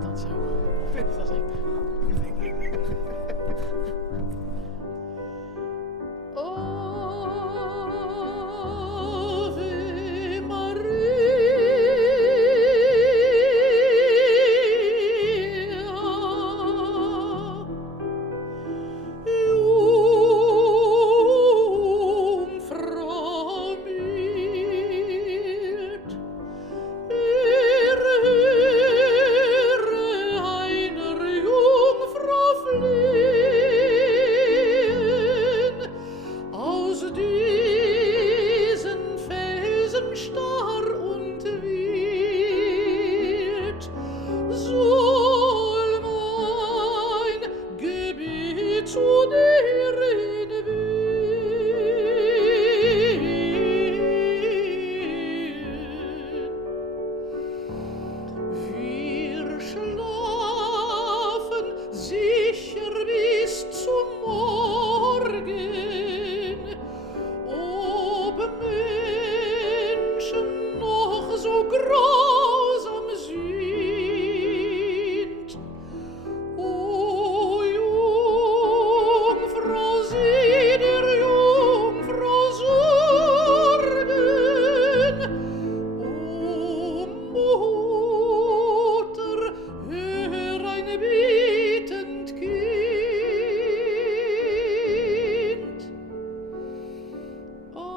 je dan zo? Dat was echt... Ave Maria, Jungfrau mild, Ehre einer Jungfrau flehen, aus diesen Felsen starr und wild, soll mein Gebet zu deren wehen. Wir schlafen sicher bis zum Morgen, ob Menschen noch so grausam sind. O Jungfrau, sieh der Jungfrau Sorgen. O Mutter, hör ein bittend Kind. Ave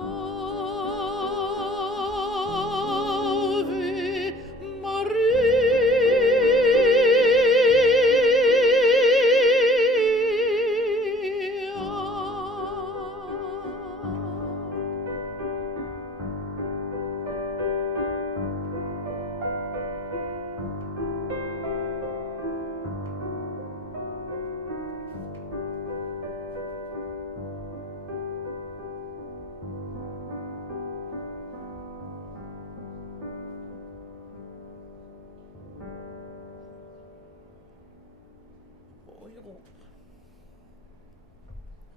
Mooi Rob.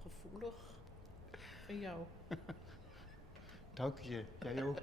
Gevoelig van jou. Dank je, jij ook.